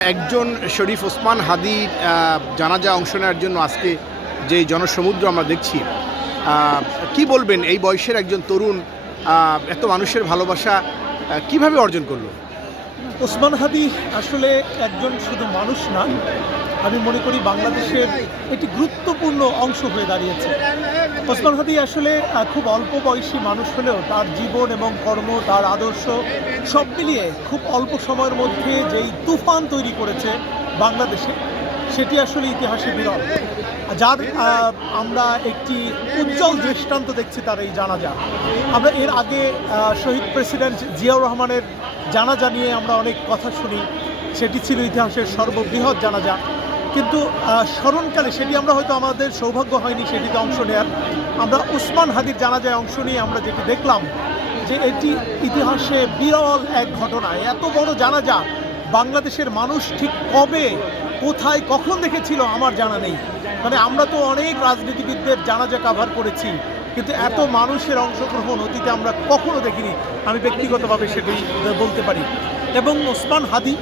একজন শরীফ ওসমান হাদির জানাজা অংশ নেওয়ার জন্য আজকে যে জনসমুদ্র আমরা দেখছি, কি বলবেন এই বয়সের একজন তরুণ এত মানুষের ভালোবাসা কিভাবে অর্জন করলো? ওসমান হাদি আসলে একজন শুধু মানুষ না, আমি মনে করি বাংলাদেশের একটি গুরুত্বপূর্ণ অংশ হয়ে দাঁড়িয়েছে। ওসমান হাদি আসলে খুব অল্প বয়সী মানুষ হলেও তার জীবন এবং কর্ম, তার আদর্শ সব মিলিয়ে খুব অল্প সময়ের মধ্যে যেই তুফান তৈরি করেছে বাংলাদেশে, সেটি আসলে ইতিহাসে বিরল। যার আমরা একটি উজ্জ্বল দৃষ্টান্ত দেখছি তার এই জানাজা। আমরা এর আগে শহীদ প্রেসিডেন্ট জিয়াউর রহমানের জানাজা নিয়ে আমরা অনেক কথা শুনি, সেটি ছিল ইতিহাসের সর্ববৃহৎ জানাজা। কিন্তু স্মরণকালে সেটি আমরা হয়তো আমাদের সৌভাগ্য হয়নি সেটিতে অংশ নেওয়ার। আমরা ওসমান হাদির জানাজায় অংশ নিয়ে আমরা যেটি দেখলাম যে এটি ইতিহাসে বিরল এক ঘটনা। এত বড় জানাজা বাংলাদেশের মানুষ ঠিক কবে, কোথায়, কখন দেখেছিল আমার জানা নেই। মানে আমরা তো অনেক রাজনীতিবিদদের জানাজা কাভার করেছি, কিন্তু এত মানুষের অংশগ্রহণ অতীতে আমরা কখনো দেখিনি, আমি ব্যক্তিগতভাবে সেটি বলতে পারি। এবং ওসমান হাদি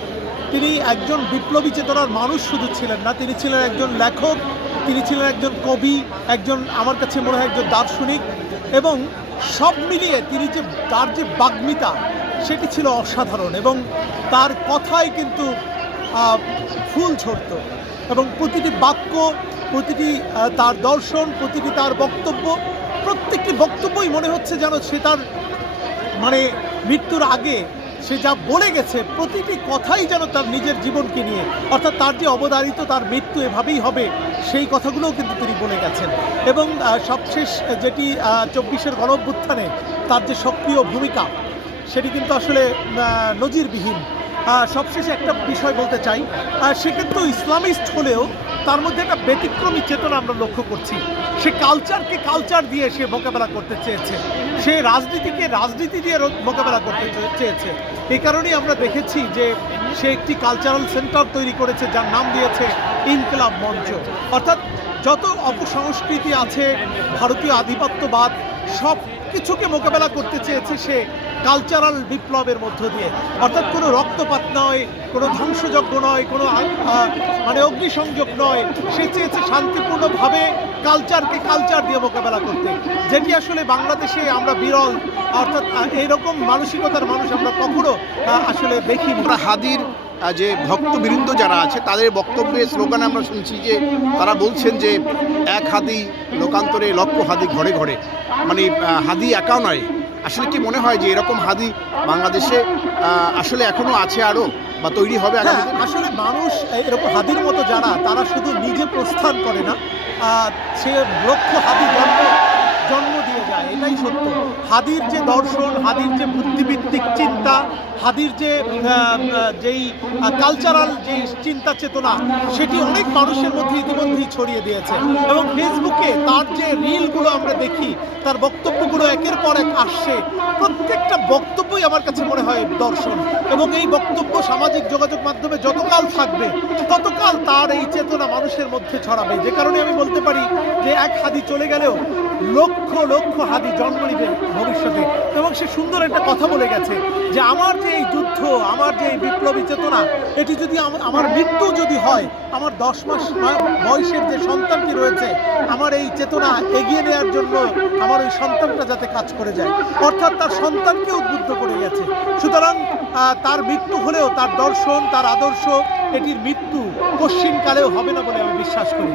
তিনি একজন বিপ্লবী চেতনার মানুষ শুধু ছিলেন না, তিনি ছিলেন একজন লেখক, তিনি ছিলেন একজন কবি, একজন আমার কাছে মনে হয় একজন দার্শনিক। এবং সব মিলিয়ে তিনি যে তার যে বাগ্মিতা সেটি ছিল অসাধারণ। এবং তার কথাই কিন্তু ফুল ঝরত, এবং প্রতিটি বাক্য, প্রতিটি তার দর্শন, প্রতিটি তার বক্তব্য, প্রত্যেকটি বক্তব্যই মনে হচ্ছে যেন সে তার মানে মৃত্যুর আগে সে যা বলে গেছে প্রতিটি কথাই যেন তার নিজের জীবনকে নিয়ে, অর্থাৎ তার যে অবধারিত তার মৃত্যু এভাবেই হবে সেই কথাগুলোও কিন্তু তিনি বলে গেছেন। এবং সবশেষ যেটি ২৪-এর গণঅভ্যুত্থানে তার যে সক্রিয় ভূমিকা সেটি কিন্তু আসলে নজিরবিহীন। সবশেষে একটা বিষয় বলতে চাই, সে কিন্তু ইসলামিস্ট হলেও তার মধ্যে একটা ব্যতিক্রমী চেতনা আমরা লক্ষ্য করছি। সে কালচারকে কালচার দিয়ে সে মোকাবেলা করতে চেয়েছে, সে রাজনীতিকে রাজনীতি দিয়ে মোকাবেলা করতে চেয়েছে। এই কারণেই আমরা দেখেছি যে সে একটি কালচারাল সেন্টার তৈরি করেছে যার নাম দিয়েছে ইনকিলাব মঞ্চ। অর্থাৎ যত অপসংস্কৃতি আছে, ভারতীয় আধিপত্যবাদ, সব কিছুকে মোকাবেলা করতে চেয়েছে সে কালচারাল বিপ্লবের মধ্য দিয়ে। অর্থাৎ কোনো রক্তপাত নয়, কোনো ধ্বংসযজ্ঞ নয়, কোনো মানে অগ্নিসংযোগ নয়, সে চেয়েছে শান্তিপূর্ণভাবে কালচারকে কালচার দিয়ে মোকাবেলা করতে, যেটি আসলে বাংলাদেশে আমরা বিরল। অর্থাৎ এইরকম মানসিকতার মানুষ আমরা কখনো আসলে দেখিনি। আমরা হাদির যে ভক্তবৃন্দ যারা আছে তাদের বক্তব্যে স্লোগানে আমরা শুনছি যে তারা বলছেন যে এক হাদি লোকান্তরে লক্ষ হাদি ঘরে ঘরে, মানে হাদি একাও নয়। আসলে কি মনে হয় যে এরকম হাদি বাংলাদেশে আসলে এখনো আছে আরও, বা তৈরি হবে? আসলে মানুষ এরকম হাদির মতো যারা, তারা শুধু নিজে প্রস্থান করে না, সে লক্ষ হাদি জন্ম দিয়ে যায়, এটাই সত্য। হাদির যে দর্শন, হাদির যে বুদ্ধিভিত্তিক চিন্তা, হাদির যে যেই কালচারাল যে চিন্তা চেতনা, সেটি অনেক মানুষের মধ্যে ইতিমধ্যেই ছড়িয়ে দিয়েছে। এবং ফেসবুকে তার যে রিলগুলো আমরা দেখি, তার বক্তব্যগুলো একের পর এক আসছে, প্রত্যেকটা বক্তব্যই আমার কাছে মনে হয় দর্শন। এবং এই বক্তব্য সামাজিক যোগাযোগ মাধ্যমে যতকাল থাকবে ততকাল তার এই চেতনা মানুষের মধ্যে ছড়াবে। যে কারণে আমি বলতে পারি যে এক হাদি চলে গেলেও লক্ষ লক্ষ হাদি জন্ম নিবে ভবিষ্যতে। এবং সে সুন্দর একটা কথা বলে গেছে যে আমার যে এই যুদ্ধ, আমার যে এই বিপ্লবী চেতনা, এটি যদি আমার মৃত্যু যদি হয়, আমার 10 মাস বয়সের যে সন্তানটি রয়েছে, আমার এই চেতনা এগিয়ে নেওয়ার জন্য আমার ওই সন্তানটা যাতে কাজ করে যায়, অর্থাৎ তার সন্তানকে উদ্বুদ্ধ করে গেছে। সুতরাং তার মৃত্যু হলেও তার দর্শন, তার আদর্শ, এটির মৃত্যু কশ্চিনকালেও হবে না বলে আমি বিশ্বাস করি।